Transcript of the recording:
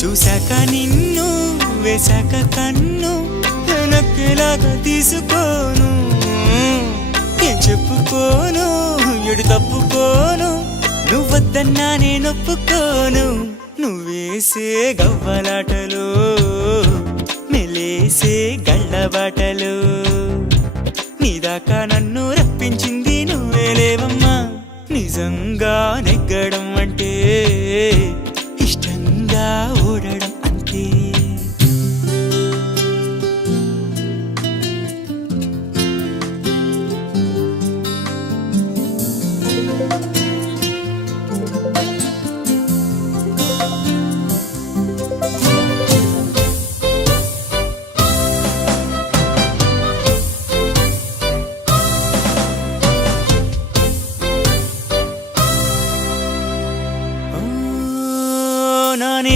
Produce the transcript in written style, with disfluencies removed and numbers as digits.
చూశాక నిన్ను వేశాక కన్ను వెనక్కిలాగా తీసుకోను ఏం చెప్పుకోను ఎడు తప్పుకోను నువ్వద్దన్నా నేనొప్పుకోను నువ్వేసే గవ్వలాటలు మెలేసే గళ్ళబాటలు నీదాకా నన్ను రప్పించింది నువ్వేలేవమ్మా నిజంగా నెగ్గడం అంటే ఇష్టంగా ఓడడం అంతే